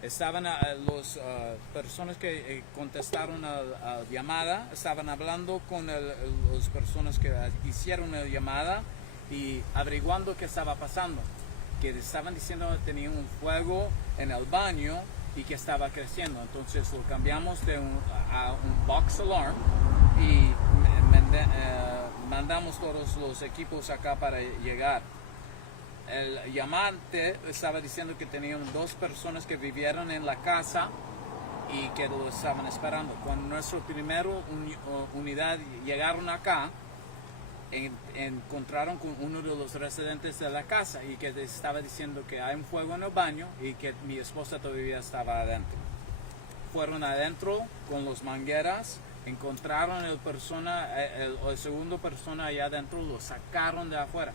Estaban las personas que contestaron a la llamada, estaban hablando con las personas que hicieron la llamada y averiguando qué estaba pasando. Que estaban diciendo que tenían un fuego en el baño y que estaba creciendo. Entonces lo cambiamos a un box alarm y mandamos todos los equipos acá para llegar. El llamante estaba diciendo que tenían 2 personas que vivieron en la casa y que lo estaban esperando. Cuando nuestra primera unidad llegaron acá, encontraron con uno de los residentes de la casa y que estaba diciendo que hay un fuego en el baño y que mi esposa todavía estaba adentro. Fueron adentro con las mangueras, encontraron el segundo persona allá adentro, lo sacaron de afuera.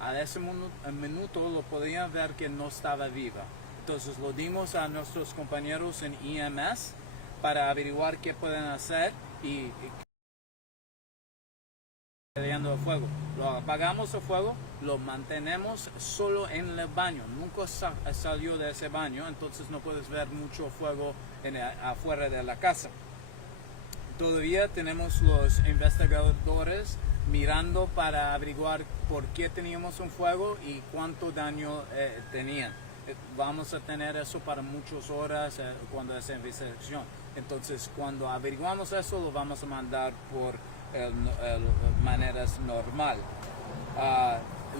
A ese minuto lo podían ver que no estaba viva. Entonces lo dimos a nuestros compañeros en EMS para averiguar qué pueden hacer y peleando el fuego. Lo apagamos el fuego, lo mantenemos solo en el baño. Nunca salió de ese baño, entonces no puedes ver mucho fuego afuera de la casa. Todavía tenemos los investigadores mirando para averiguar por qué teníamos un fuego y cuánto daño tenían. Vamos a tener eso para muchas horas cuando es investigación. Entonces, cuando averiguamos eso, lo vamos a mandar por maneras normal.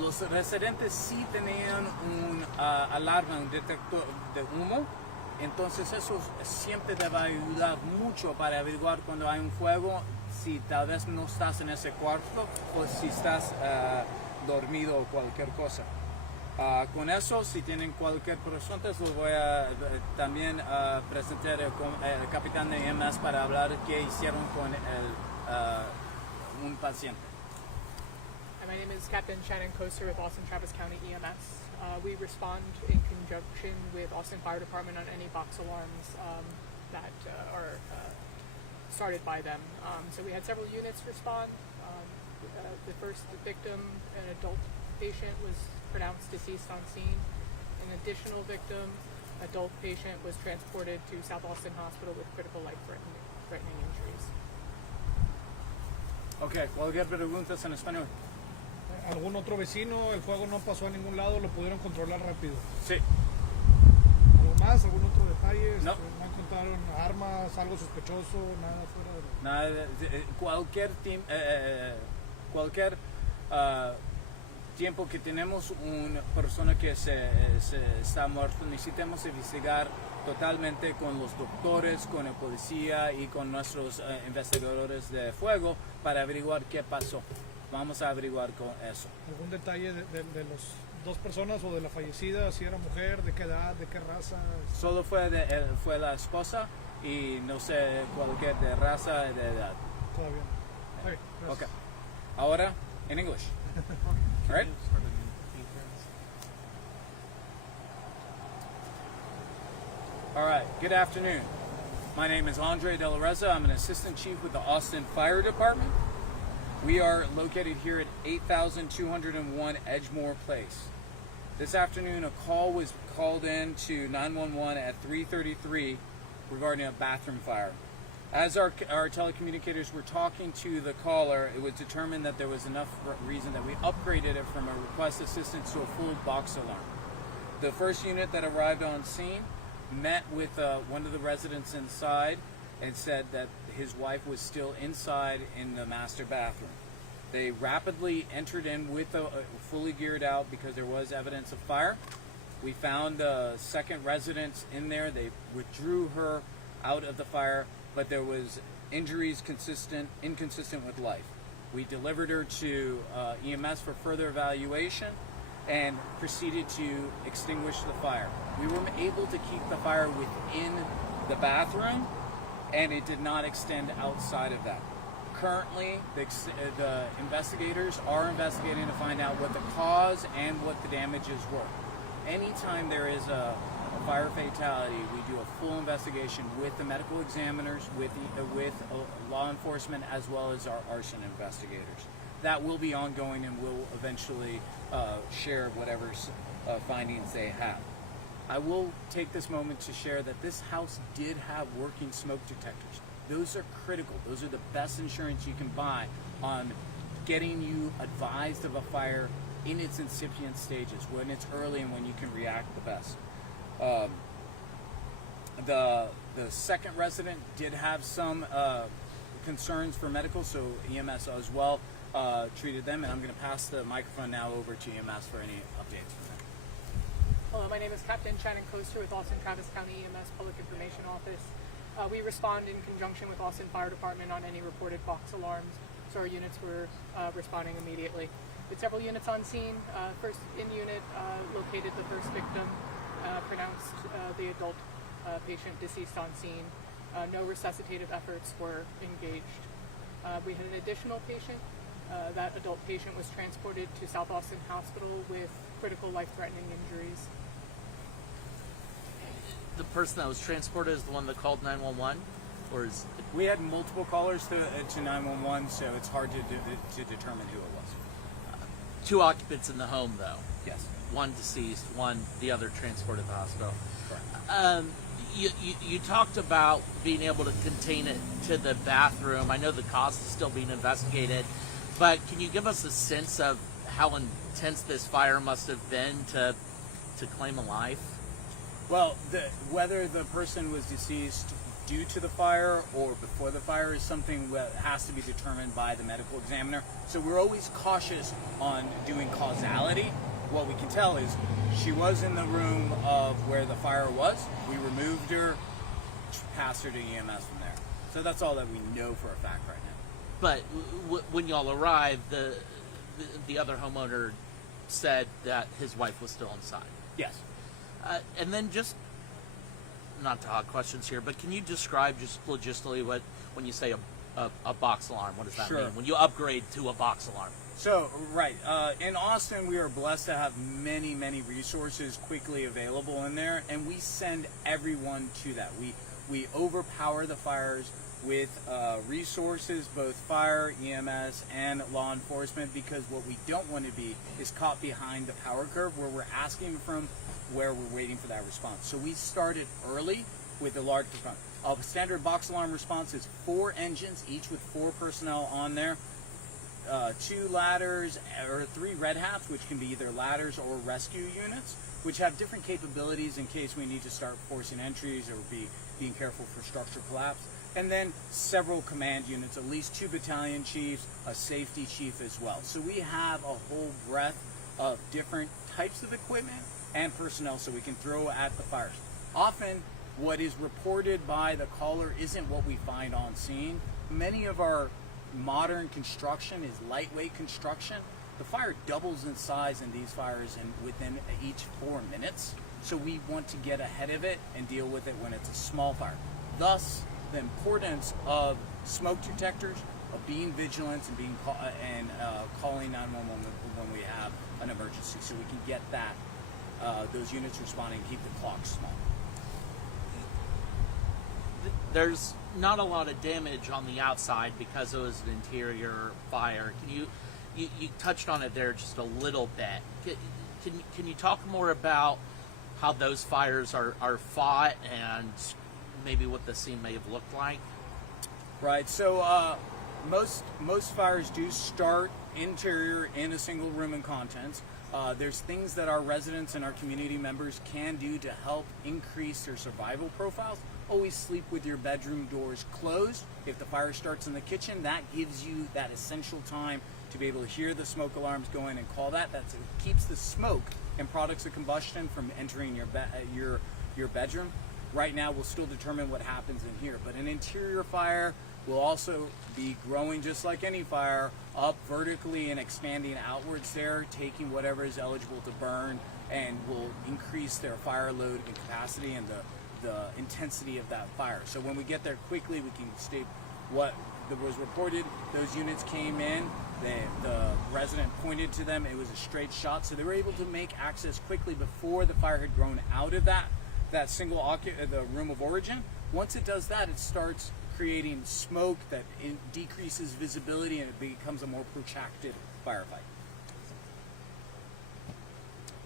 Los residentes sí tenían un alarma, un detector de humo. Entonces eso siempre te va a ayudar mucho para averiguar cuando hay un fuego, si tal vez no estás en ese cuarto o si estás dormido o cualquier cosa. Con eso, si tienen cualquier pregunta, les voy a también presentar el capitán de EMS para hablar qué hicieron con un paciente. My name is Captain Shannon Koster with Austin Travis County EMS. We respond in conjunction with Austin Fire Department on any box alarms that are started by them. So we had several units respond. The first victim, an adult patient, was pronounced deceased on scene. An additional victim, adult patient, was transported to South Austin Hospital with critical life-threatening injuries. Okay, cualquier preguntas en español. ¿Algún otro vecino? ¿El fuego no pasó a ningún lado? ¿Lo pudieron controlar rápido? Sí. ¿Algo más? ¿Algún otro detalle? No. ¿No encontraron armas? ¿Algo sospechoso? ¿Nada fuera de...? Nada, cualquier tiempo que tenemos una persona que está muerta, necesitamos investigar totalmente con los doctores, con la policía y con nuestros investigadores de fuego para averiguar qué pasó. Vamos a averiguar con eso. ¿Algún detalle de las 2 personas o de la fallecida? ¿Si era mujer? ¿De qué edad? ¿De qué raza? Solo fue la esposa y no sé cualquier de raza y de edad. Todavía. Okay. Ahora, en English. All right? All right, good afternoon. My name is Andre De La Reza. I'm an assistant chief with the Austin Fire Department. We are located here at 8201 Edgemore Place. This afternoon, a call was called in to 911 at 3:33 regarding a bathroom fire. As our telecommunicators were talking to the caller, it was determined that there was enough reason that we upgraded it from a request assistance to a full box alarm. The first unit that arrived on scene met with one of the residents inside and said that his wife was still inside in the master bathroom. They rapidly entered in with fully geared out because there was evidence of fire. We found the second resident in there. They withdrew her out of the fire, but there was injuries inconsistent with life. We delivered her to EMS for further evaluation and proceeded to extinguish the fire. We were able to keep the fire within the bathroom, and it did not extend outside of that. Currently, the investigators are investigating to find out what the cause and what the damages were. Anytime there is a fire fatality, we do a full investigation with the medical examiners, with law enforcement, as well as our arson investigators. That will be ongoing and will eventually share whatever findings they have. I will take this moment to share that this house did have working smoke detectors. Those are critical. Those are the best insurance you can buy on getting you advised of a fire in its incipient stages, when it's early and when you can react the best. The second resident did have some concerns for medical, so EMS as well treated them, and I'm going to pass the microphone now over to EMS for any updates from them. Hello, my name is Captain Shannon Koster with Austin Travis County EMS Public Information Office. We respond in conjunction with Austin Fire Department on any reported box alarms, so our units were responding immediately. With several units on scene, first in unit located the first victim, pronounced the adult patient deceased on scene. No resuscitative efforts were engaged. We had an additional patient. That adult patient was transported to South Austin Hospital with critical life-threatening injuries. The person that was transported is the one that called 911, or is We had multiple callers to 911, so it's hard to determine who it was. 2 occupants in the home though? Yes. One deceased, the other transported to the hospital. Correct. You talked about being able to contain it to the bathroom. I know the cause is still being investigated, but can you give us a sense of how intense this fire must have been to claim a life? Well, whether the person was deceased due to the fire or before the fire is something that has to be determined by the medical examiner. So we're always cautious on doing causality. What we can tell is she was in the room of where the fire was. We removed her, passed her to EMS from there. So that's all that we know for a fact right now. But when y'all arrived, the other homeowner said that his wife was still inside. Yes. And then just, not to hog questions here, but can you describe just logistically when you say a box alarm, what does that Sure. mean? When you upgrade to a box alarm? So, right, in Austin, we are blessed to have many, many resources quickly available in there, and we send everyone to that. We overpower the fires with resources, both fire, EMS, and law enforcement, because what we don't want to be is caught behind the power curve where we're asking from where we're waiting for that response. So we started early with a large response. A standard box alarm response is 4 engines, each with 4 personnel on there. 2 ladders or 3 red hats, which can be either ladders or rescue units, which have different capabilities in case we need to start forcing entries or being careful for structure collapse. And then several command units, at least 2 battalion chiefs, a safety chief as well. So we have a whole breadth of different types of equipment and personnel so we can throw at the fires. Often what is reported by the caller isn't what we find on scene. Many of our modern construction is lightweight construction. The fire doubles in size in these fires within each 4 minutes. So we want to get ahead of it and deal with it when it's a small fire. Thus, the importance of smoke detectors, of being vigilant and calling 911 when we have an emergency, so we can get those units responding and keep the clock small. There's not a lot of damage on the outside because it was an interior fire. Can you touched on it there just a little bit. Can you talk more about how those fires are fought and maybe what the scene may have looked like? Right. So most fires do start interior in a single room and contents. There's things that our residents and our community members can do to help increase their survival profiles. Always sleep with your bedroom doors closed. If the fire starts in the kitchen, that gives you that essential time to be able to hear the smoke alarms go in and call that. It keeps the smoke and products of combustion from entering your bedroom. Right now, we'll still determine what happens in here, but an interior fire will also be growing just like any fire, up vertically and expanding outwards there, taking whatever is eligible to burn, and will increase their fire load and capacity and the intensity of that fire. So when we get there quickly, we can state what was reported. Those units came in, the resident pointed to them, it was a straight shot, so they were able to make access quickly before the fire had grown out of that single the room of origin. Once it does that, it starts creating smoke that decreases visibility and it becomes a more protracted firefight.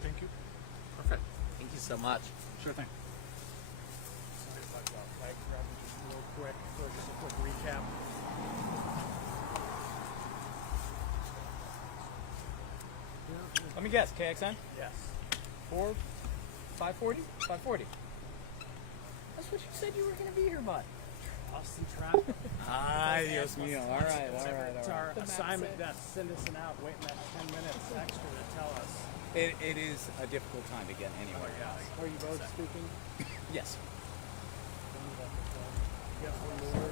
Thank you. Perfect. Thank you so much. Sure thing. Sorry to talk about flag scrubbing just real quick for just a quick recap. Let me guess, KXN? Yes. 540? 540. That's what you said you were going to be here by. Austin Traffic. Dios mío. All right. It's our The map assignment said- that's send us an out, waiting that 10 minutes extra to tell us. It is a difficult time to get anywhere. Are you both speaking? Yes. Yes, one more.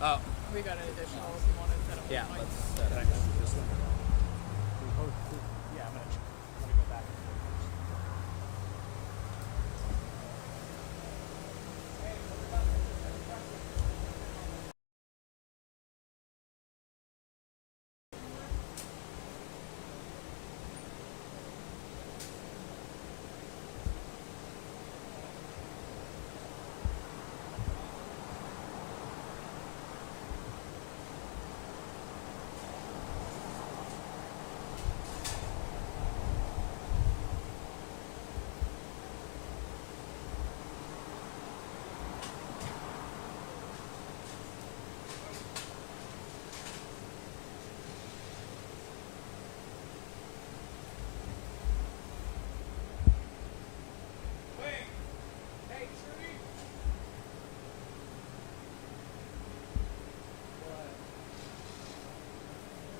Oh, We got an additional if you want to set up. yeah. a mic. Let's set up. Yeah, I'm gonna go back.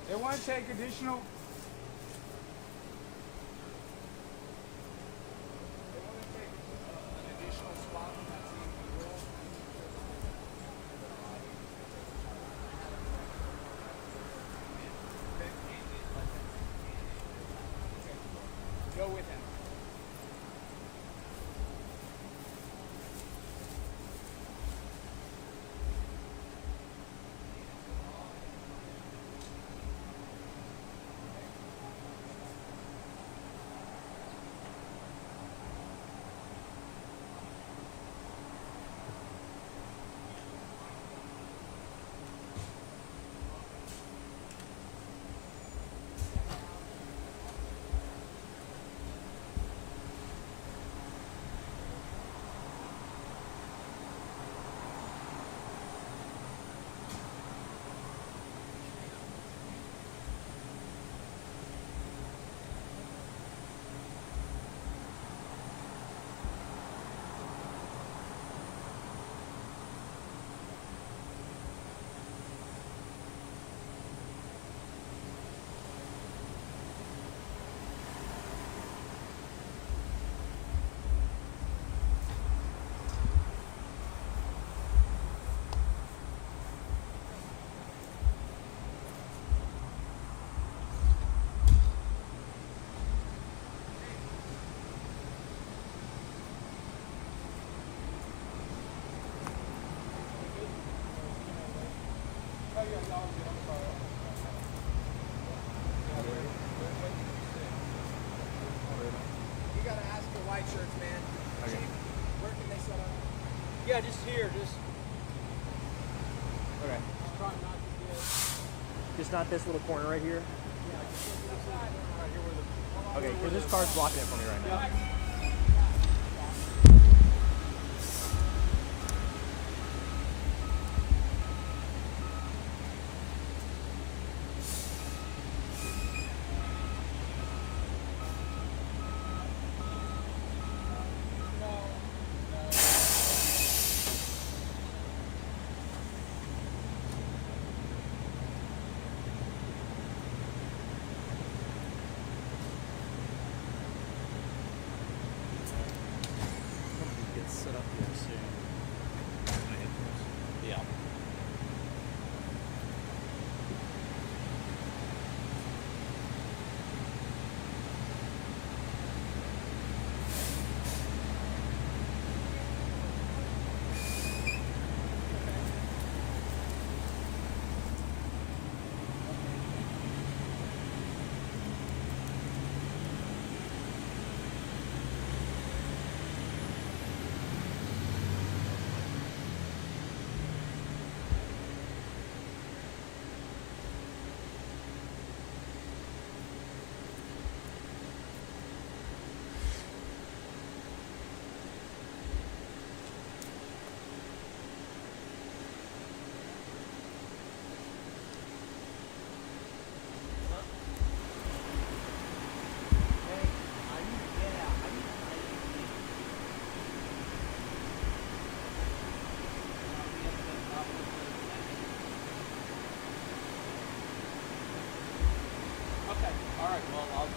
They want to take additional. They want to take an additional spot on that same roll. Go with him. You gotta ask the white shirts, man. Chief, where can they set up? Yeah, just here, just. Okay. Try not to get. Just not this little corner right here. Okay, because this car's blocking it for me right now.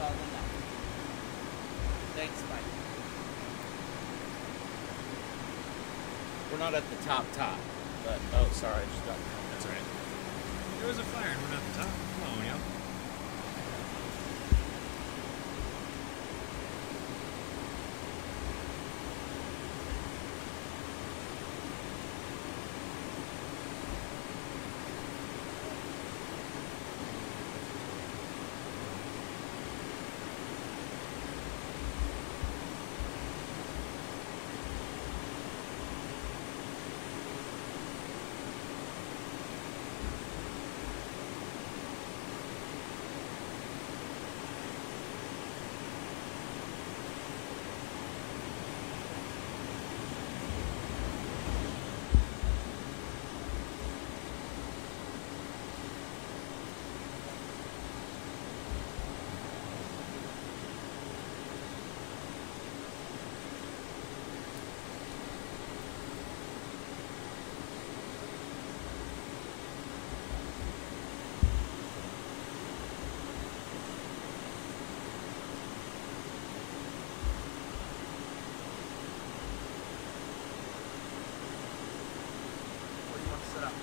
call them now. Thanks, Mike. We're not at the top, but oh, sorry, I just got. That's all right. There was a fire and we're not at the top. Come on, yo. Where do you want to set up?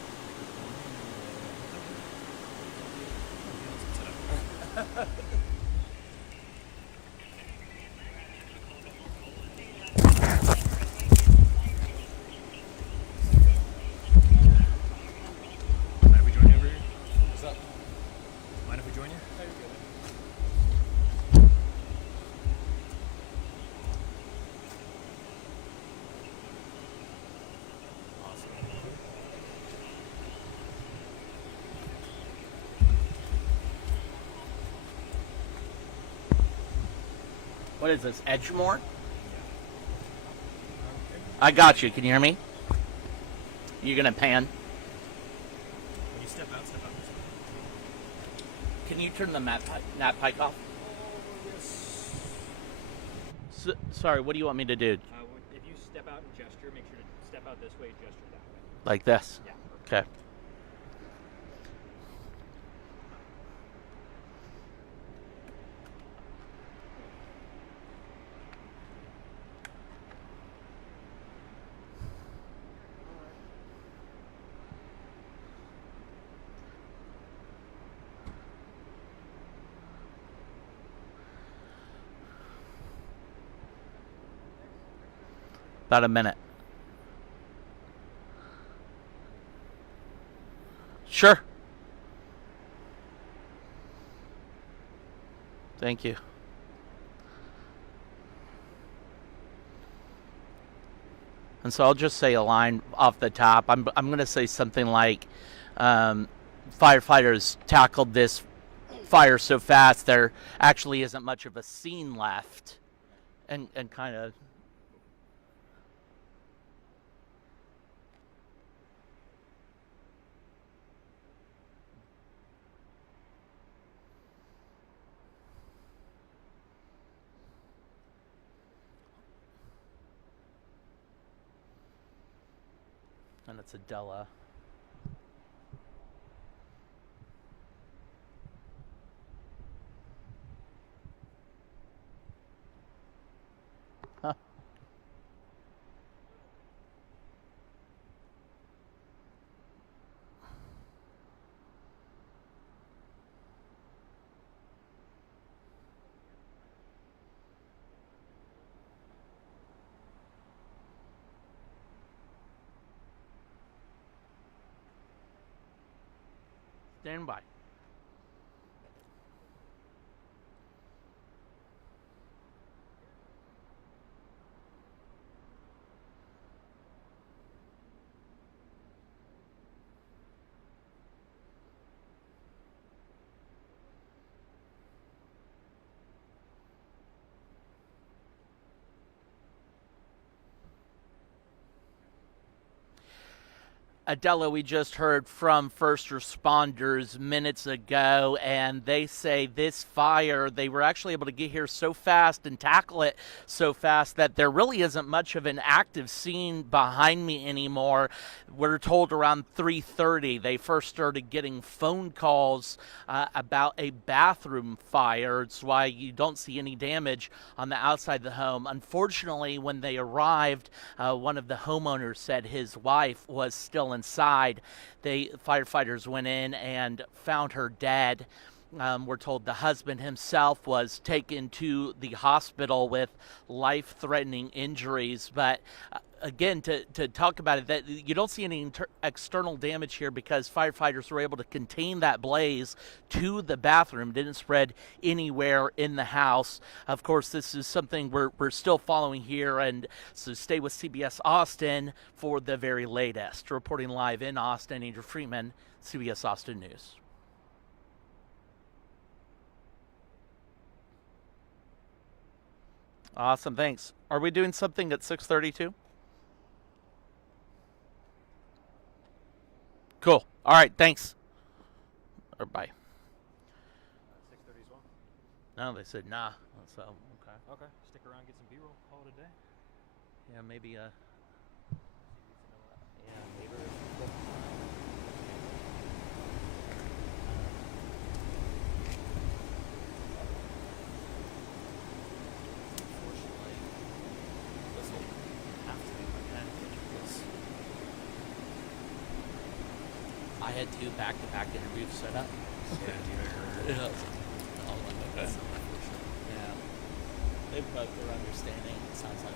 Mind if we join you over here? What's up? Mind if we join you? Awesome. What is this, Edgemore? I got you. Can you hear me? You gonna pan? When you step out this way. Can you turn the nap pike off? Sorry, what do you want me to do? If you step out and gesture, make sure to step out this way, gesture that way. Like this? Yeah. Okay. About a minute. Sure. Thank you. And so I'll just say a line off the top. I'm going to say something like, firefighters tackled this fire so fast there actually isn't much of a scene left, and kind of. And it's Adela. Huh. Stand by. Adela, we just heard from first responders minutes ago, and they say this fire, they were actually able to get here so fast and tackle it so fast that there really isn't much of an active scene behind me anymore. We're told around 3:30 they first started getting phone calls about a bathroom fire. It's why you don't see any damage on the outside of the home. Unfortunately, when they arrived, one of the homeowners said his wife was still inside. Firefighters went in and found her dead. We're told the husband himself was taken to the hospital with life-threatening injuries. But again, to talk about it, that you don't see any external damage here because firefighters were able to contain that blaze to the bathroom. It didn't spread anywhere in the house. Of course, this is something we're still following here, and so stay with CBS Austin for the very latest. Reporting live in Austin, Andrew Freeman, CBS Austin News. Awesome, thanks. Are we doing something at 6:32? Cool. All right, thanks. Or bye. 6:30 as well. No, they said nah. So, okay. Okay. Stick around, get some B-roll, call it a day. Yeah, maybe yeah, maybe. Unfortunately, this will have to be my package because I had two back-to-back interviews set up. Yeah. Oh, okay. Yeah. They both were understanding. It sounds like